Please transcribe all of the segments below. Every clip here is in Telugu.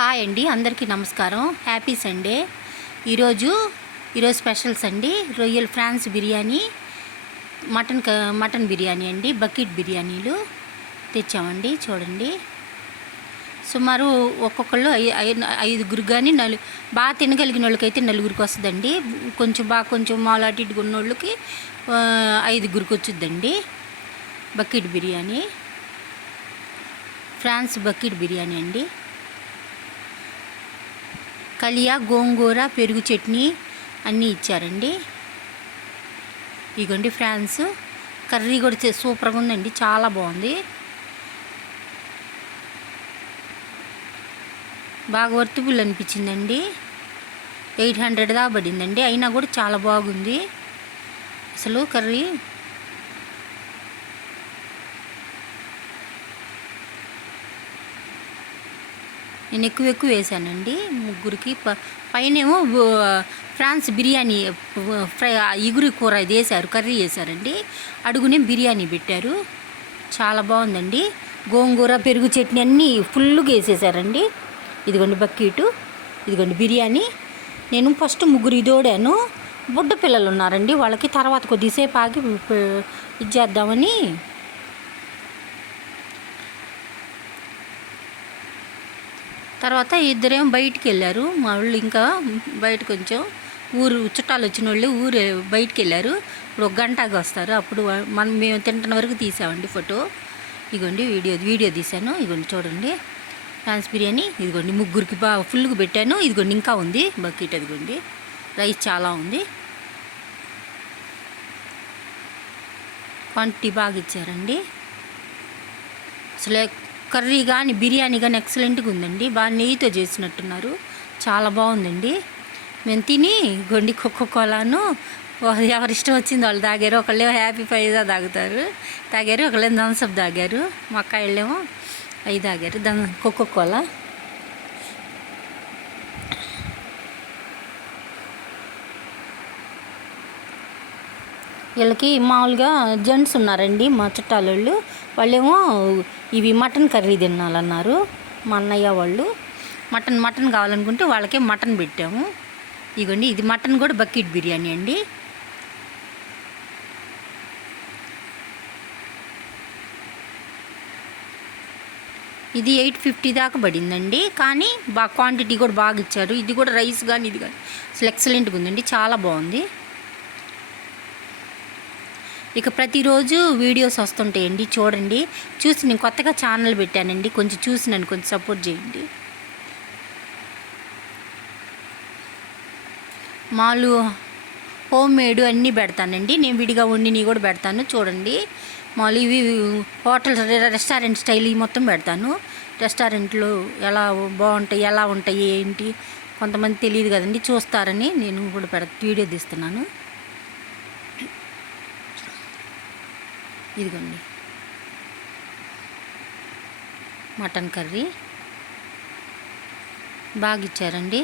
హాయ్ అండి, అందరికీ నమస్కారం. Happy Sunday. ఈరోజు స్పెషల్స్ అండి. రొయ్యల్ ఫ్రాన్స్ బిర్యానీ, మటన్ బిర్యానీ అండి, బకెట్ బిర్యానీలు తెచ్చామండి. చూడండి, సుమారు ఒక్కొక్కళ్ళు ఐదుగురు కానీ బాగా తినగలిగిన వాళ్ళకైతే నలుగురికి వస్తుందండి. కొంచెం మాలు అటు ఇటుగా ఉన్న వాళ్ళకి ఐదుగురికి వచ్చుద్దండి. Bucket biryani, prawns bucket biryani అండి. కలియా, గోంగూర, పెరుగు చట్నీ అన్నీ ఇచ్చారండి. ఇగోండి ఫ్రాన్స్ కర్రీ కూడా సూపర్గా ఉందండి, చాలా బాగుంది. బాగా వర్తిబుల్ అనిపించిందండి. 800 దాకా పడిందండి, అయినా కూడా చాలా బాగుంది అసలు కర్రీ. నేను ఎక్కువ వేసానండి ముగ్గురికి. పైనేమో ఫ్రాన్స్ బిర్యానీ ఫ్రై ఇగురు కూర ఇది వేశారు, కర్రీ వేశారండి. అడుగునే బిర్యానీ పెట్టారు, చాలా బాగుందండి. గోంగూర, పెరుగు చట్నీ అన్నీ ఫుల్గా వేసేసారండి. ఇదిగోండి బకెట్, ఇదిగోండి బిర్యానీ. నేను ఫస్ట్ ముగ్గురు ఇదోడాను. బుడ్డ పిల్లలు ఉన్నారండి, వాళ్ళకి తర్వాత కొద్దిసేపు ఆగి ఇచ్చేద్దామని. తర్వాత ఇద్దరేమో బయటికి వెళ్ళారు. మా వాళ్ళు ఇంకా బయట కొంచెం చుట్టాలు వచ్చిన వాళ్ళు బయటికి వెళ్ళారు. ఇప్పుడు 1 గంటగా వస్తారు, అప్పుడు మేము తింటున్న వరకు తీసామండి ఫోటో. ఇదిగోండి వీడియో తీశాను. ఇదిగోండి చూడండి ఫ్రాన్స్ బిర్యానీ. ఇదిగోండి ముగ్గురికి బాగా ఫుల్గా పెట్టాను. ఇదిగోండి ఇంకా ఉంది బకెట్. అదిగోండి రైస్ చాలా ఉంది, క్వాంటిటీ బాగా ఇచ్చారండి. అసలు కర్రీ కానీ బిర్యానీ కానీ ఎక్సలెంట్గా ఉందండి. బాగా నెయ్యితో చేసినట్టున్నారు, చాలా బాగుందండి. మేము తిని గొండి కోలాను ఎవరి ఇష్టం వచ్చింది వాళ్ళు తాగారు. ఒకళ్ళేమో హ్యాపీ ఫైజా తాగుతారు, ఒకళ్ళేమో థమ్సప్ తాగారు. మా అక్కాయిళ్ళేమో అవి తాగారు, కోలా. వీళ్ళకి మామూలుగా జెంట్స్ ఉన్నారండి, మా చుట్టాలోళ్ళు. వాళ్ళేమో ఇవి మటన్ కర్రీ తినాలన్నారు. మా అన్నయ్య వాళ్ళు మటన్ కావాలనుకుంటే వాళ్ళకే మటన్ పెట్టాము. ఇదిగోండి ఇది మటన్ కూడా బకెట్ బిర్యానీ అండి. ఇది 850 దాకా పడిందండి, కానీ బాగా క్వాంటిటీ కూడా బాగా ఇచ్చారు. ఇది కూడా రైస్ కానీ ఇది కానీ అసలు ఎక్సలెంట్గా ఉందండి, చాలా బాగుంది. ఇక ప్రతిరోజు వీడియోస్ వస్తుంటాయండి, చూడండి. చూసి నేను కొత్తగా ఛానల్ పెట్టానండి, కొంచెం చూసి నన్ను కొంచెం సపోర్ట్ చేయండి. మాలు హోమ్ మేడ్ అన్నీ పెడతానండి, నేను విడిగా వండిని కూడా పెడతాను. చూడండి, మాలు ఇవి హోటల్ రెస్టారెంట్ స్టైల్ ఇవి మొత్తం పెడతాను. రెస్టారెంట్లో ఎలా ఉంటాయి ఏంటి కొంతమంది తెలియదు కదండి, చూస్తారని నేను కూడా వీడియో తీస్తున్నాను. ఇదిగోండి మటన్ కర్రీ బాగా ఇచ్చారండి.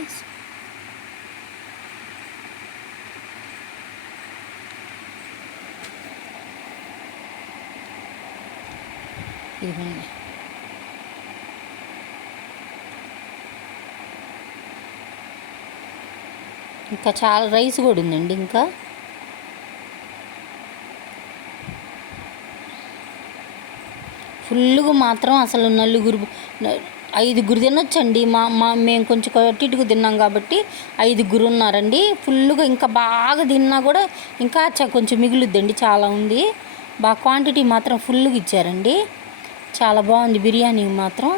ఇదిగోండి ఇంకా చాలా రైస్ కూడా ఉందండి. ఇంకా ఫుల్గా మాత్రం అసలు 5గురు తినొచ్చండి. మేము కొంచెం కట్టిటుకు తిన్నాం కాబట్టి 5గురు ఉన్నారండి. ఫుల్గా ఇంకా బాగా తిన్నా కూడా ఇంకా కొంచెం మిగులుద్దండి, చాలా ఉంది. బాగా క్వాంటిటీ మాత్రం ఫుల్గా ఇచ్చారండి, చాలా బాగుంది బిర్యానీ మాత్రం.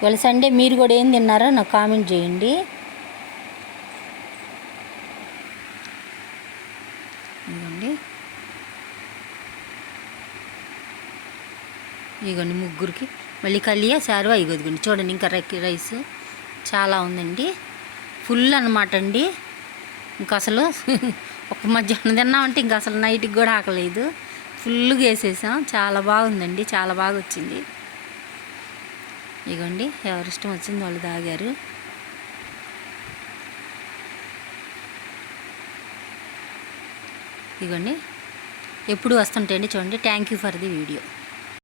ఇవాళ సండే మీరు కూడా ఏం తిన్నారో నాకు కామెంట్ చేయండి. ఇదిగోండి ముగ్గురికి మళ్ళీ కలియా సారు ఇదిగోండి చూడండి ఇంకా రైస్ చాలా ఉందండి, ఫుల్ అనమాట అండి. ఇంకా అసలు ఒక మధ్యాహ్నం తిన్నామంటే ఇంకా అసలు నైట్కి కూడా ఆకలేదు, ఫుల్గా వేసేసాం. చాలా బాగుందండి, చాలా బాగా వచ్చింది. ఇదిగోండి ఎవరిష్టం వచ్చింది వాళ్ళు తాగారు. ఇదిగోండి ఎప్పుడు వస్తుంటాయండి చూడండి. Thank you for the video.